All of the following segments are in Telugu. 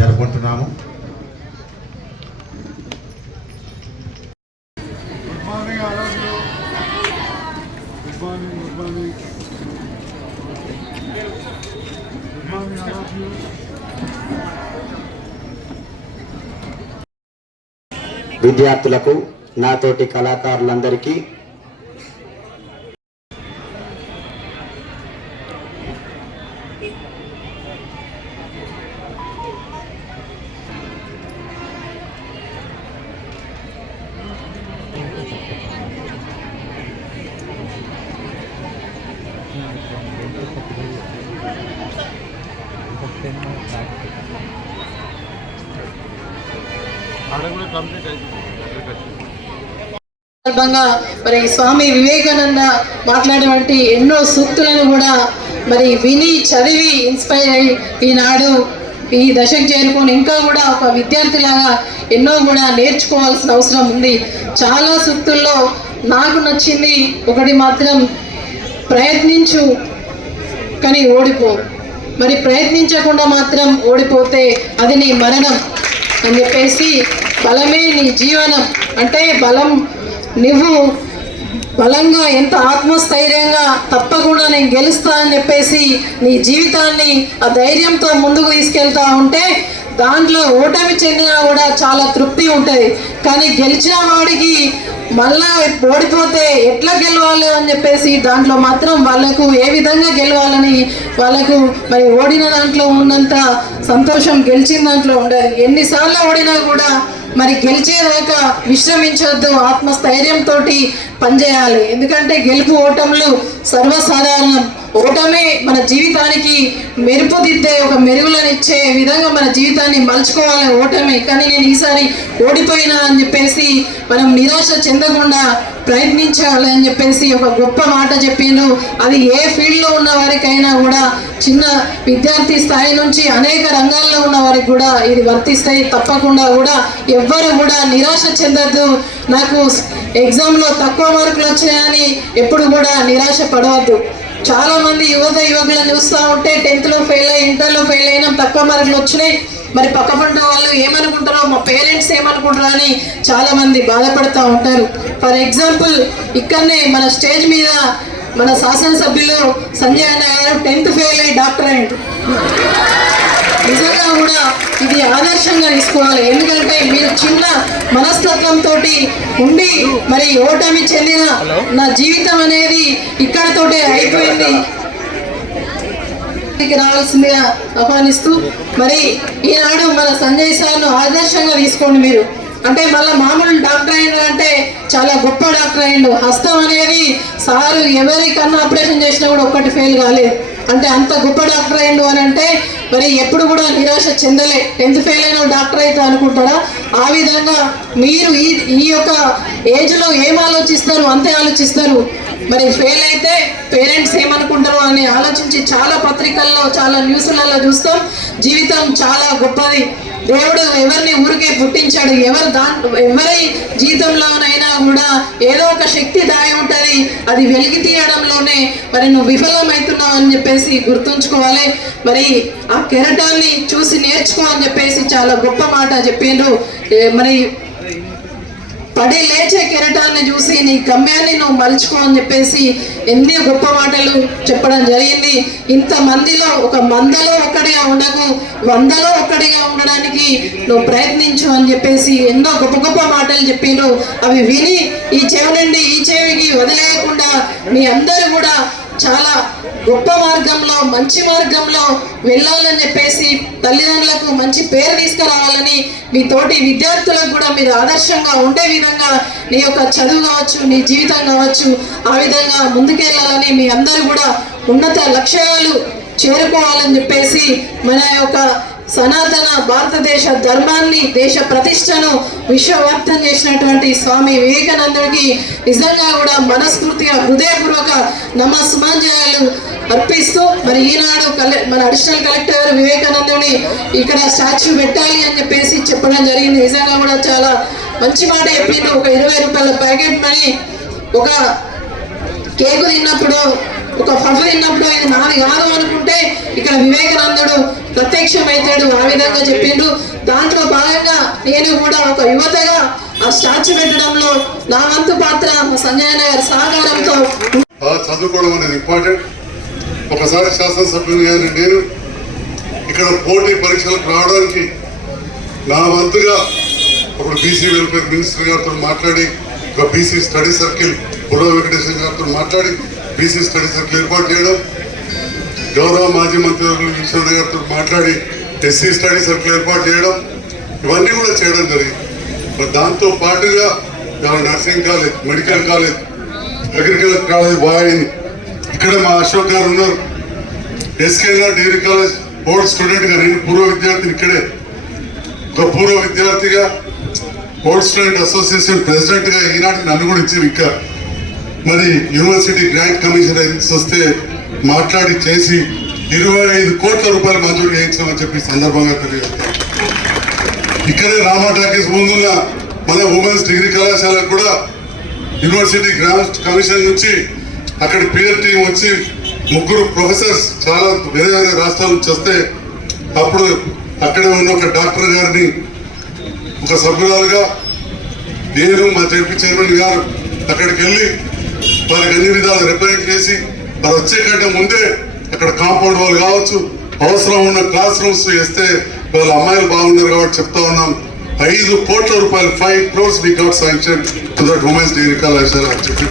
జరుపుకుంటున్నాము. విద్యార్థులకు, నాతోటి కళాకారులందరికీ మరి స్వామి వివేకానంద మాట్లాడేటువంటి ఎన్నో సూక్తులను కూడా మరి విని చదివి ఇన్స్పైర్ అయ్యి ఈనాడు ఈ దశకు చేరుకొని ఇంకా కూడా ఒక విద్యార్థిలాగా ఎన్నో కూడా నేర్చుకోవాల్సిన అవసరం ఉంది. చాలా సూక్తుల్లో నాకు నచ్చింది ఒకటి మాత్రం, ప్రయత్నించు కానీ ఓడిపో. మరి ప్రయత్నించకుండా మాత్రం ఓడిపోతే అది నీ మరణం అని చెప్పేసి, బలమే నీ జీవనం అంటే బలం, నువ్వు బలంగా ఎంత ఆత్మస్థైర్యంగా తప్పకుండా నేను గెలుస్తా అని చెప్పేసి నీ జీవితాన్ని ఆ ధైర్యంతో ముందుకు తీసుకెళ్తా ఉంటే దాంట్లో ఓటమి చెందినా కూడా చాలా తృప్తి ఉంటుంది. కానీ గెలిచిన వాడికి మళ్ళా ఓడిపోతే ఎట్లా గెలవాలి అని చెప్పేసి దాంట్లో మాత్రం వాళ్ళకు ఏ విధంగా గెలవాలని వాళ్ళకు మరి ఓడిన దాంట్లో ఉన్నంత సంతోషం గెలిచిన దాంట్లో ఉండదు. ఎన్నిసార్లు ఓడినా కూడా మరి గెలిచేదాకా విశ్రమించొద్దు, ఆత్మస్థైర్యంతో పనిచేయాలి. ఎందుకంటే గెలుపు ఓటములు సర్వసాధారణం. ఓటమే మన జీవితానికి మెరుపు దిద్దే ఒక మెరుగులనిచ్చే విధంగా మన జీవితాన్ని మలుచుకోవాలి ఓటమే. కానీ నేను ఈసారి ఓడిపోయినా అని చెప్పేసి మనం నిరాశ చెందకుండా ప్రయత్నించాలి అని చెప్పేసి ఒక గొప్ప మాట చెప్పిండ్రు. అది ఏ ఫీల్డ్లో ఉన్న వారికైనా కూడా, చిన్న విద్యార్థి స్థాయి నుంచి అనేక రంగాల్లో ఉన్న వారికి కూడా ఇది వర్తిస్తాయి. తప్పకుండా కూడా ఎవ్వరు కూడా నిరాశ చెందద్దు. నాకు ఎగ్జామ్లో తక్కువ మార్కులు వచ్చాయని ఎప్పుడు కూడా నిరాశ పడవద్దు. చాలా మంది యువకులను చూస్తూ ఉంటే 10th ఫెయిల్ అయ్యి, ఇంటర్లో ఫెయిల్ అయినా తక్కువ మార్కులు వచ్చినాయి, మరి పక్క పంట వాళ్ళు ఏమనుకుంటారో, మా పేరెంట్స్ ఏమనుకుంటారో అని చాలా మంది బాధపడుతూ ఉంటారు. ఫర్ ఎగ్జాంపుల్ ఇక్కడనే మన స్టేజ్ మీద మన శాసనసభ్యులు సంజయ్ అన్న గారు 10th ఫెయిల్ అయ్యి డాక్టర్ అయ్యారు. నిజంగా కూడా ఇది ఆదర్శంగా తీసుకోవాలి. ఎందుకంటే మీరు చిన్న మనస్తత్వంతో ఉండి మరి ఓటమి చెందిన నా జీవితం అనేది ఇక్కడతోటే అయిపోయింది రావాల్సిందిగా ఆహ్వానిస్తూ, మరి ఈనాడు మన సంజయ్ సార్ను ఆదర్శంగా తీసుకోండి మీరు. అంటే మళ్ళీ మామూలు డాక్టర్ అయ్యిండు అంటే చాలా గొప్ప డాక్టర్ అయ్యిండు. హస్తం అనేది సారు ఎవరికన్నా ఆపరేషన్ చేసినా కూడా ఒక్కటి ఫెయిల్ కాలేదు. అంటే అంత గొప్ప డాక్టర్ అయ్యిండు అని అంటే మరి ఎప్పుడు కూడా నిరాశ చెందలే. 10th ఫెయిల్ అయిన డాక్టర్ అయితే అనుకుంటారా? ఆ విధంగా మీరు ఈ యొక్క ఏజ్లో ఏం ఆలోచిస్తారు అంతే ఆలోచిస్తారు. మరి ఫెయిల్ అయితే పేరెంట్స్ ఏమనుకుంటారో అని ఆలోచించి చాలా పత్రికల్లో, చాలా న్యూస్లలో చూస్తాం. జీవితం చాలా గొప్పది. దేవుడు ఎవరిని ఊరికే పుట్టించాడు. ఎవరి జీవితంలోనైనా కూడా ఏదో ఒక శక్తి దాగి ఉంటుంది. అది వెలికి తీయడంలోనే మరి నువ్వు విఫలమవుతున్నావు అని చెప్పేసి గుర్తుంచుకోవాలి. మరి ఆ కెరటాన్ని చూసి నేర్చుకో అని చెప్పేసి చాలా గొప్ప మాట చెప్పిండ్రు. మరి పడి లేచే కెరటాన్ని చూసి నీ గమ్యాన్ని నువ్వు మలుచుకో అని చెప్పేసి ఎన్ని గొప్ప మాటలు చెప్పడం జరిగింది. ఇంతమందిలో ఒక మందలో ఒక్కడిగా ఉండకు, 100లో ఒక్కడిగా ఉండడానికి నువ్వు ప్రయత్నించు అని చెప్పేసి ఎన్నో గొప్ప గొప్ప మాటలు చెప్పిండ్రు. అవి విని ఈ చెవి నుండి ఈ చెవికి వదిలేయకుండా మీ అందరూ కూడా చాలా గొప్ప మార్గంలో, మంచి మార్గంలో వెళ్ళాలని చెప్పేసి, తల్లిదండ్రులకు మంచి పేరు తీసుకురావాలని, మీ తోటి విద్యార్థులకు కూడా మీరు ఆదర్శంగా ఉండే విధంగా నీ యొక్క చదువు కావచ్చు, నీ జీవితం కావచ్చు, ఆ విధంగా ముందుకెళ్ళాలని, మీ అందరూ కూడా ఉన్నత లక్ష్యాలు చేరుకోవాలని చెప్పేసి మన యొక్క సనాతన భారతదేశ ధర్మాన్ని, దేశ ప్రతిష్టను విశ్వవ్యాప్తం చేసినటువంటి స్వామి వివేకానందుడికి నిజంగా కూడా మనస్ఫూర్తిగా హృదయపూర్వక నమస్సుమాంజలు అర్పిస్తూ, మరి ఈనాడు మన అడిషనల్ కలెక్టర్ వివేకానందుని ఇక్కడ స్టాచ్యూ పెట్టాలి అని చెప్పేసి చెప్పడం జరిగింది. నిజంగా కూడా చాలా మంచి మాట చెప్పిండు. ఒక 20 రూపాయల ప్యాకెట్ మనీ ఒక కేకు తిన్నప్పుడు ఒక ఫోటో విన్నప్పుడు ఆయన నాది కాదు అనుకుంటే ఇక్కడ వివేకానందుడు ప్రత్యక్షమైతాడు ఆ విధంగా చెప్పిండు. దాంట్లో భాగంగా నేను కూడా ఒక యువతగా ఆ స్టాచ్యూ పెట్టడంలో నా వంతు పాత్ర మా సంజయ్ గారి సహకారంతో. చదువుకోవడం అనేది ఇంపార్టెంట్. ఒకసారి శాసనసభ్యుని కానీ నేను ఇక్కడ పోటీ పరీక్షలకు రావడానికి నా వంతుగా అప్పుడు బీసీ వెల్ఫేర్ మినిస్టర్ గారితో మాట్లాడి ఒక బీసీ స్టడీ సర్కిల్ బుర్ర వెంకటేశ్వర గారితో మాట్లాడి బీసీ స్టడీ సర్కిల్ ఏర్పాటు చేయడం, గౌరవ మాజీ మంత్రి విశ్వనాథ్ గారితో మాట్లాడి ఎస్సీ స్టడీ సర్కిల్ ఏర్పాటు చేయడం, ఇవన్నీ కూడా చేయడం జరిగింది. మరి దాంతో పాటుగా nursing college, medical college, agriculture college బాగా అయింది. ఇక్కడ మా అశోక్ గారు ఉన్నారు. ఎస్కేఆర్ డిగ్రీ కాలేజ్ ఓల్డ్ స్టూడెంట్గా, నేను పూర్వ విద్యార్థిని. ఇక్కడే ఒక పూర్వ విద్యార్థిగా ఓల్డ్ స్టూడెంట్ అసోసియేషన్ ప్రెసిడెంట్గా ఈనాటికి నన్ను కూడా ఇచ్చి ఇంకా మరి యూనివర్సిటీ గ్రాంట్ కమిషన్ వస్తే మాట్లాడి చేసి 25 కోట్ల రూపాయలు మంజూరు చేయించామని చెప్పి సందర్భంగా తెలియజేస్తాను. ఇక్కడే రామా టాకీస్ ముందున్న మన ఉమెన్స్ డిగ్రీ కళాశాలకు కూడా యూనివర్సిటీ గ్రాంట్ కమిషన్ నుంచి అక్కడ పిఆర్ టీం వచ్చి 3 ప్రొఫెసర్స్ చాలా వేరే వేరే రాష్ట్రాల నుంచి వస్తే అప్పుడు అక్కడే ఉన్న ఒక డాక్టర్ గారిని ఒక సభ్యురాలుగా నేను మా జడ్పీ చైర్మన్ గారు అక్కడికి వెళ్ళి వారికి అన్ని విధాలు రిప్రజెంట్ చేసి వారు వచ్చే కంటే ముందే అక్కడ కాంపౌండ్ వాళ్ళు కావచ్చు, అవసరం ఉన్న క్లాస్ రూమ్స్ వేస్తే వాళ్ళ అమ్మాయిలు బాగున్నారు కాబట్టి చెప్తా ఉన్నాం. 5 కోట్ల రూపాయలు 5 crores we got sanctioned to that women's degree కళాశాల అని చెప్పి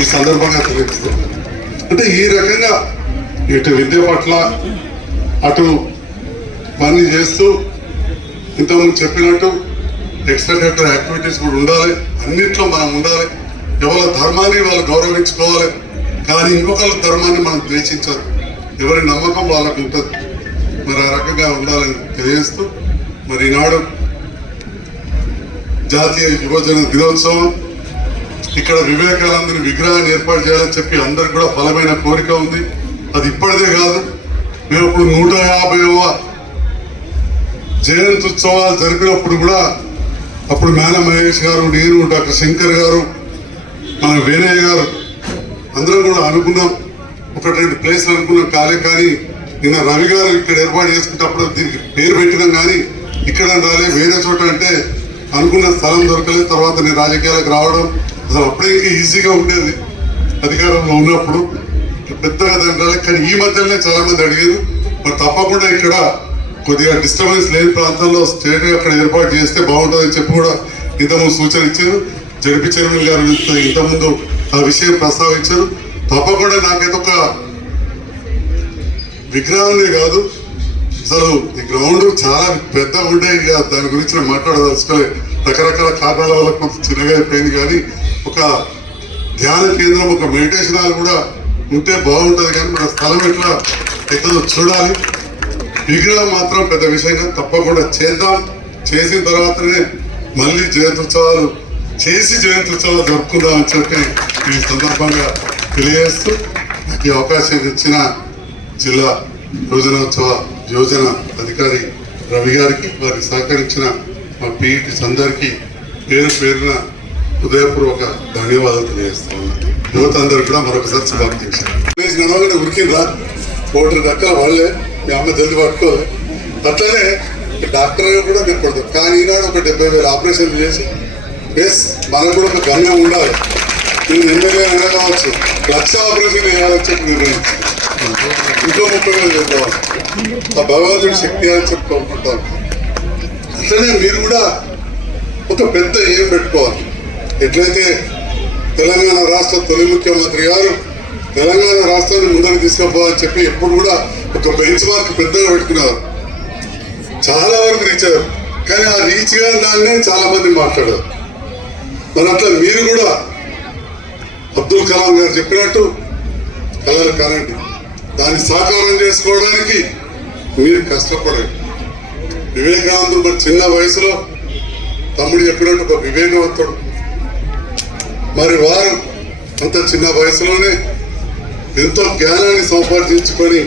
ఈ సందర్భంగా తెలియజేస్తుంది. అంటే ఈ రకంగా ఇటు విద్య పట్ల అటు పని చేస్తూ ఇంతకుముందు చెప్పినట్టు ఎక్స్ట్రా కరిక్యులర్ యాక్టివిటీస్ కూడా ఉండాలి. అన్నింటిలో మనం ఉండాలి. ఎవరి ధర్మాన్ని వాళ్ళు గౌరవించుకోవాలి, కానీ ఇంకొకరి ధర్మాన్ని మనం ద్వేషించదు. ఎవరి నమ్మకం వాళ్ళకు ఉంటుంది. మరి ఆ రకంగా ఉండాలని తెలియజేస్తూ మరి ఈనాడు జాతీయ యువజన దినోత్సవం ఇక్కడ వివేకానందుని విగ్రహాన్ని ఏర్పాటు చేయాలని చెప్పి అందరికి కూడా బలమైన కోరిక ఉంది. అది ఇప్పటిదే కాదు, మేము ఇప్పుడు 150వ జయంతి ఉత్సవాలు జరిపినప్పుడు కూడా అప్పుడు మేన మహేష్ గారు, నేను, డాక్టర్ శంకర్ గారు, మన వేణయ్య గారు అందరం కూడా అనుకున్నాం. 1-2 ప్లేస్లు అనుకున్నాం కానీ నిన్న రవి గారు ఇక్కడ ఏర్పాటు చేసుకున్నప్పుడు దీనికి పేరు పెట్టినాం కానీ ఇక్కడ రాలే, వేరే చోట అంటే అనుకున్న స్థలం దొరకలేదు. తర్వాత నేను రాజకీయాలకు రావడం అసలు అప్పుడే ఇంకా ఈజీగా ఉండేది అధికారంలో ఉన్నప్పుడు, పెద్దగా దాని రాలేదు. కానీ ఈ మధ్యలోనే చాలా మంది అడిగారు. మరి తప్పకుండా ఇక్కడ కొద్దిగా డిస్టర్బెన్స్ లేని ప్రాంతాల్లో స్టేట్ అక్కడ ఏర్పాటు చేస్తే బాగుంటుందని చెప్పి కూడా ఇంతకుముందు సూచన ఇచ్చారు. జడ్పీ చైర్మన్ గారు ఇంతకుముందు ఆ విషయం ప్రస్తావించారు. తప్పకుండా నాకైతే ఒక విగ్రహాన్ని కాదు, అసలు ఈ గ్రౌండ్ చాలా పెద్దగా ఉండే, దాని గురించి నేను మాట్లాడదలుచుకోలేదు. రకరకాల కారణాల వల్ల కొంత చిన్నగా అయిపోయింది. కానీ ఒక ధ్యాన కేంద్రం, ఒక మెడిటేషన్ హాల్ కూడా ఉంటే బాగుంటుంది. కానీ మన స్థలం ఎట్లా అవుతుందో చూడాలి. విగ్రహం మాత్రం పెద్ద విషయంగా తప్పకుండా చేద్దాం. చేసిన తర్వాతనే మళ్ళీ జయంత్యుత్సవాలు జరుపుకుందాం అని చెప్పి ఈ సందర్భంగా తెలియజేస్తూ నాకు ఈ అవకాశం ఇచ్చిన జిల్లా యోజన అధికారి రవి గారికి, వారికి సహకరించిన మా పీఈటీస్ అందరికీ పేరు పేరున హృదయపూర్వక ధన్యవాదాలు తెలియజేస్తా ఉన్నాను. యువత అందరికి కూడా మరొకసారి శుభాకాంక్షలు. నడవగానే ఉరికిందా 1 దక్కల వాళ్ళే, మీ అమ్మ జల్ది పట్టుకోవాలి. అట్లనే డాక్టర్ కూడా నిలబడతారు. కానీ ఈనాడు ఒక 70,000 ఆపరేషన్లు చేసి మనకు కూడా ఒక గమ్యం ఉండాలి. నేను ఎమ్మెల్యే అయినా కావచ్చు, 1,00,000 ఆపరేషన్ వేయాలని చెప్పి నిర్ణయించి ఇంకో 30,000 చేసుకోవాలి. ఆ భగవంతుడి శక్తి అని చెప్పి కోరుకుంటాను. అట్లనే మీరు కూడా ఒక పెద్ద ఏం పెట్టుకోవాలి. ఎట్లయితే తెలంగాణ రాష్ట్ర తొలి ముఖ్యమంత్రి గారు తెలంగాణ రాష్ట్రాన్ని ముందుకు తీసుకుపోవాలని చెప్పి ఎప్పుడు కూడా ఒక బెంచ్ మార్క్ పెద్దగా పెట్టుకున్నారు. చాలా వరకు రీచ్ అయ్యారు. కానీ ఆ రీచ్ గా దాన్నే చాలా మంది మాట్లాడారు. మరి అట్లా మీరు కూడా అబ్దుల్ కలాం గారు చెప్పినట్టు కలలు కానండి, దాన్ని సాకారం చేసుకోవడానికి మీరు కష్టపడండి. వివేకానందుడు మరి చిన్న వయసులో తమ్ముడు చెప్పినట్టు ఒక వివేకవంతుడు. మరి వారు అంత చిన్న వయసులోనే ఎంతో జ్ఞానాన్ని సంపాదించుకొని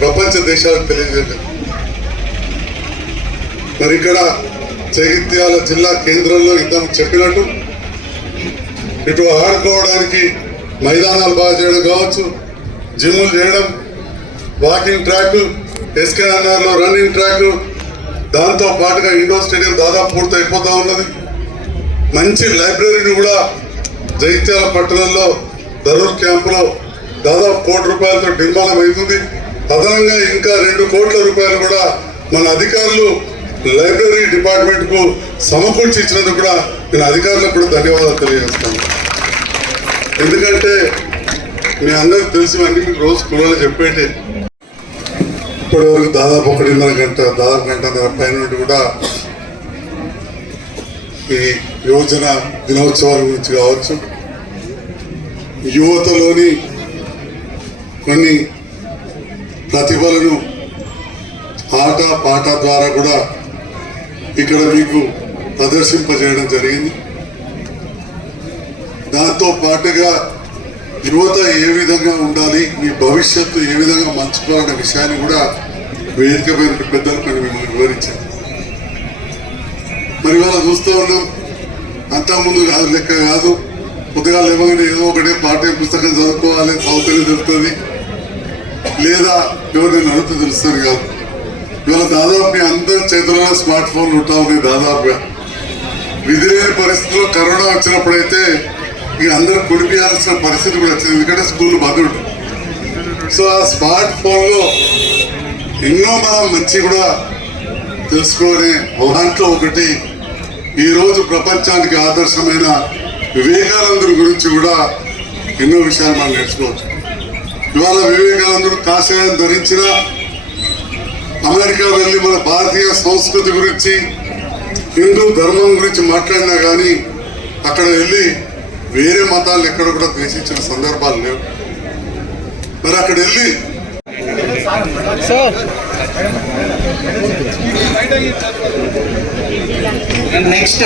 ప్రపంచ దేశాలకు తెలియజేశారు. మరి ఇక్కడ జగిత్యాల జిల్లా కేంద్రంలో ఇంతకు చెప్పినట్టు ఇటు ఆడుకోవడానికి మైదానాలు బాగా చేయడం కావచ్చు, జిమ్లు చేయడం, వాకింగ్ ట్రాక్, ఎస్కేఎన్ఆర్లో రన్నింగ్ ట్రాక్, దాంతో పాటుగా ఇండోర్ స్టేడియం దాదాపు పూర్తి అయిపోతూ ఉన్నది. మంచి లైబ్రరీని కూడా జగిత్యాల పట్టణంలో దరూర్ క్యాంపులో దాదాపు ₹1 కోటి నిర్మాణం అవుతుంది. అదనంగా ఇంకా ₹2 కోట్ల కూడా మన అధికారులు లైబ్రరీ డిపార్ట్మెంట్ కు సమకూర్చి ఇచ్చినందుకు కూడా నేను అధికారులకు కూడా ధన్యవాదాలు తెలియజేస్తాను. ఎందుకంటే మీ అందరికి తెలిసి అన్ని మీకు రోజు స్కూల్లో చెప్పేటి. ఇప్పటి వరకు దాదాపు 1.5 గంట, దాదాపు గంటన్నర పైన కూడా ఈ యువజన దినోత్సవాల గురించి కావచ్చు, యువతలోని కొన్ని ప్రతిభలను ఆట పాట ద్వారా కూడా ఇక్కడ మీకు ప్రదర్శింపజేయడం జరిగింది. దాంతో పాటుగా యువత ఏ విధంగా ఉండాలి, మీ భవిష్యత్తు ఏ విధంగా మంచుకోవాలనే విషయాన్ని కూడా వేదిక పైన పెద్దలు కొన్ని మిమ్మల్ని వివరించారు. మరి ఇవాళ చూస్తూ ఉన్నాం, అంతకుముందు కాదు లెక్క కాదు, కొద్దిగా లేవగానే ఏదో ఒకటే పాఠ్య పుస్తకం చదువుకోవాలి, చదువుతూనే తెలుస్తుంది, లేదా ఎవరిని అడిగితే తెలుస్తుంది కాదు. ఇవాళ దాదాపు మీ అందరి చేతుల్లో స్మార్ట్ ఫోన్లు ఉంటా ఉన్నాయి. దాదాపుగా విధి లేని పరిస్థితుల్లో కరోనా వచ్చినప్పుడైతే ఇక అందరూ కుడిపియాల్సిన పరిస్థితి కూడా వచ్చింది, ఎందుకంటే స్కూల్ బంద్ ఉంటుంది. సో ఆ స్మార్ట్ ఫోన్లో ఎన్నో మనం మంచి కూడా తెలుసుకునే దాంట్లో ఒకటి ఈరోజు ప్రపంచానికి ఆదర్శమైన వివేకానందుడి గురించి కూడా ఎన్నో విషయాలు మనం నేర్చుకోవచ్చు. ఇవాళ వివేకానందుడు కాషాయం ధరించిన అమెరికా వెళ్ళి మన భారతీయ సంస్కృతి గురించి, హిందూ ధర్మం గురించి మాట్లాడినా కానీ అక్కడ వెళ్ళి వేరే మతాలను ఎక్కడ కూడా ద్వేషించిన సందర్భాలు లేవు. మరి అక్కడ వెళ్ళి నెక్స్ట్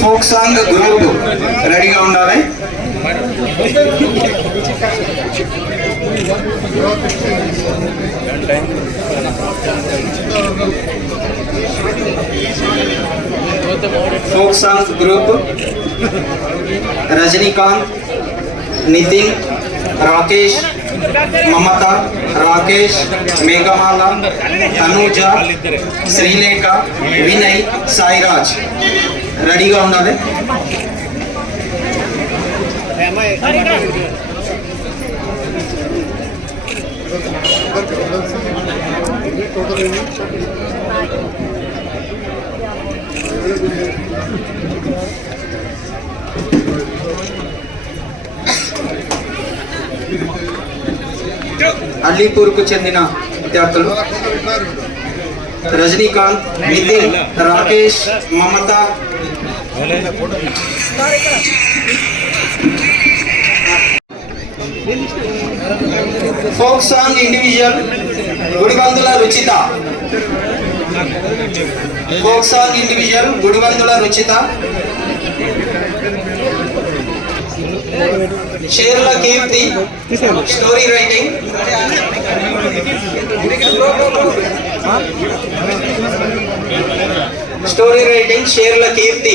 ఫోక్ సాంగ్ గ్రూప్ రెడీగా ఉండాలి. Folk song group Rajinikanth, Nitin, Rakesh, Mamata, Rakesh, Meghamala, Tanuja, Srilekha, Vinay, Sairaj రెడీగా ఉండాలి. అలీపూర్కు చెందిన విద్యార్థులు Rajinikanth, Nitin, Rakesh, Mamata, folk song individual Gudibandula Ruchitha. Folk song individual Gudibandula Ruchitha. Sherla Keerthi, story writing. Story writing Sherla కీర్తి.